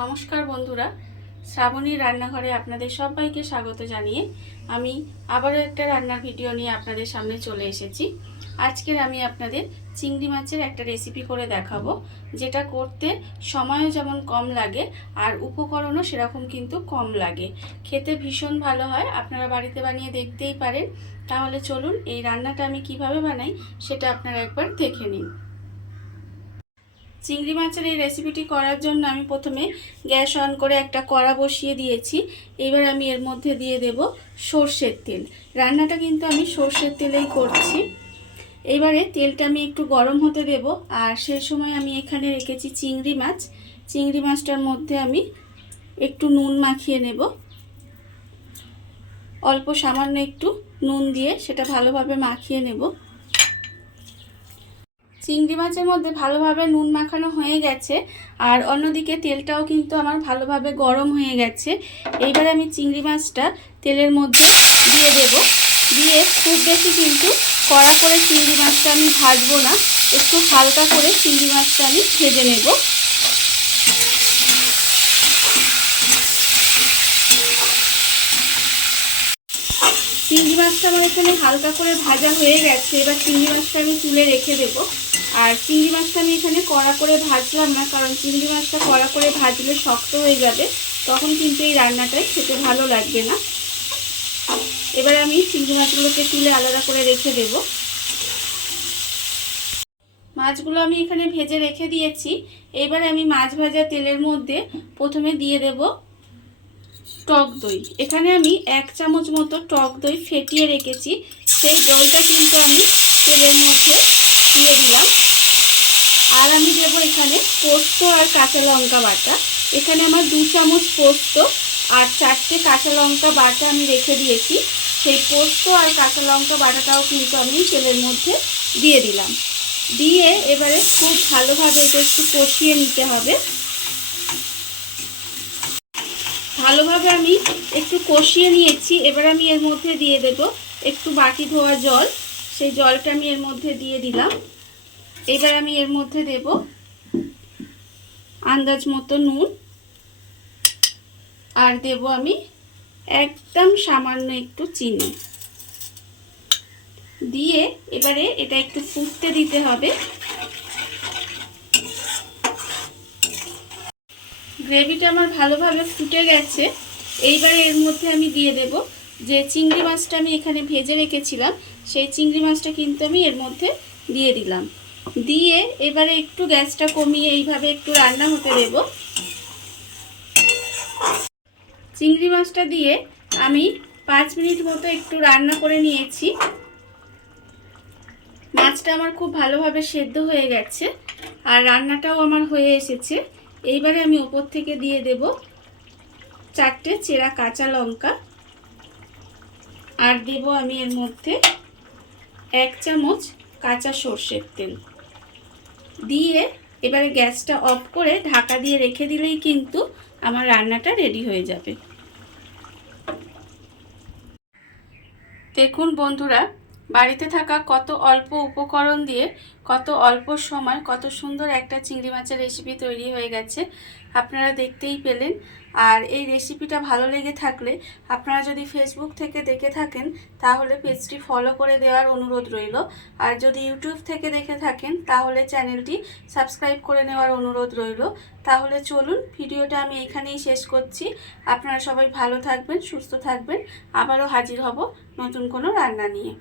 নমস্কার বন্ধুরা, শ্রাবণীর রান্নাঘরে আপনাদের সবাইকে স্বাগত জানিয়ে আমি আবারও একটা রান্নার ভিডিও নিয়ে আপনাদের সামনে চলে এসেছি। আজকের আমি আপনাদের চিংড়ি মাছের একটা রেসিপি করে দেখাবো, যেটা করতে সময়ও যেমন কম লাগে আর উপকরণও সেরকম কিন্তু কম লাগে। খেতে ভীষণ ভালো হয়, আপনারা বাড়িতে বানিয়ে দেখতেই পারেন। তাহলে চলুন এই রান্নাটা আমি কিভাবে বানাই সেটা আপনারা একবার দেখে নিন। চিংড়ি মাছের এই রেসিপিটি করার জন্য আমি প্রথমে গ্যাস অন করে একটা কড়া বসিয়ে দিয়েছি। এবার আমি এর মধ্যে দিয়ে দেব সর্ষের তেল। রান্নাটা কিন্তু আমি সর্ষের তেলেই করছি। এবারে তেলটা আমি একটু গরম হতে দেব, আর সেই সময় আমি এখানে রেখেছি চিংড়ি মাছ। চিংড়ি মাছটার মধ্যে আমি একটু নুন মাখিয়ে নেব, অল্প সামান্য একটু নুন দিয়ে সেটা ভালোভাবে মাখিয়ে নেব। চিংড়ি মাছের মধ্যে ভালোভাবে নুন মাখানো হয়ে গেছে, আর অন্যদিকে তেলটাও কিন্তু আমার ভালোভাবে গরম হয়ে গেছে। এইবার আমি চিংড়ি মাছটা তেলের মধ্যে দিয়ে দেব। দিয়ে খুব বেশি কিন্তু কড়া করে চিংড়ি মাছটা আমি ভাজবো না, একটু হালকা করে চিংড়ি মাছটা আমি ভেজে নেব। চিংড়ি মাছটা আমার এখানে হালকা করে ভাজা হয়ে গেছে। এবার চিংড়ি মাছটা আমি তুলে রেখে দেবো। আর চিংড়ি মাছটা আমি এখানে কড়া করে ভাজলাম না, কারণ চিংড়ি মাছটা কড়া করে ভাজলে শক্ত হয়ে যাবে, তখন কিন্তু এই রান্নাটায় খেতে ভালো লাগবে না। এবার আমি চিংড়ি মাছগুলোকে তুলে আলাদা করে রেখে দেব। মাছগুলো আমি এখানে ভেজে রেখে দিয়েছি। এবারে আমি মাছ ভাজা তেলের মধ্যে প্রথমে দিয়ে দেব টক দই। এখানে আমি 1 চামচ মতো টক দই ফেটিয়ে রেখেছি, সেই দইটা কিন্তু আমি তেলের মধ্যে দিয়ে দিলাম। আর আমি দেবো এখানে পোস্ত আর কাঁচা লঙ্কা বাটা। এখানে আমার 2 চামচ পোস্ত আর 4টে কাঁচা লঙ্কা বাটা আমি রেখে দিয়েছি। সেই পোস্ত আর কাঁচা লঙ্কা বাটাটাও কিন্তু আমি তেলের মধ্যে দিয়ে দিলাম। দিয়ে এবারে খুব ভালোভাবে এটা একটু কষিয়ে নিতে হবে। ভালোভাবে আমি একটু কষিয়ে নিয়েছি। এবার আমি এর মধ্যে দিয়ে দেব একটু বাটি ধোয়া জল। সেই জলটা আমি এর মধ্যে দিয়ে দিলাম। এবার আমি এর মধ্যে দেব আন্দাজ মতো নুন, আর দেব আমি একদম সামান্য একটু চিনি দিয়ে এবারে এটা একটু ফুটতে দিতে হবে। গ্রেভিটা আমার ভালোভাবে ফুটে গেছে। এইবারে এর মধ্যে আমি দিয়ে দেব যে চিংড়ি মাছটা আমি এখানে ভেজে রেখেছিলাম, সেই চিংড়ি মাছটা কিন্তু আমি এর মধ্যে দিয়ে দিলাম। দিয়ে এবারে একটু গ্যাসটা কমিয়ে এইভাবে একটু রান্না হতে দেব। চিংড়ি মাছটা দিয়ে আমি 5 মিনিট মতো একটু রান্না করে নিয়েছি। মাছটা আমার খুব ভালোভাবে সেদ্ধ হয়ে গেছে, আর রান্নাটাও আমার হয়ে এসেছে। এইবারে আমি উপর থেকে দিয়ে দেব 4টে চেরা কাঁচা লঙ্কা, আর দেব আমি এর মধ্যে 1 চামচ কাঁচা সর্ষের তেল। দিয়ে এবারে গ্যাসটা অফ করে ঢাকা দিয়ে রেখে দিলেই কিন্তু আমার রান্নাটা রেডি হয়ে যাবে। দেখুন বন্ধুরা, বাড়িতে থাকা কত অল্প উপকরণ দিয়ে কত অল্প সময় কত সুন্দর একটা চিংড়ি মাছের রেসিপি তৈরি হয়ে গেছে, আপনারা দেখতেই পেলেন। আর এই রেসিপিটা ভালো লেগে থাকলে আপনারা যদি ফেসবুক থেকে দেখে থাকেন তাহলে পেজটি ফলো করে দেওয়ার অনুরোধ রইল। আর যদি ইউটিউব থেকে দেখে থাকেন তাহলে চ্যানেলটি সাবস্ক্রাইব করে নেওয়ার অনুরোধ রইল। তাহলে চলুন ভিডিওটা আমি এখানেই শেষ করছি। আপনারা সবাই ভালো থাকবেন, সুস্থ থাকবেন। আবারও হাজির হব নতুন কোনো রান্না নিয়ে।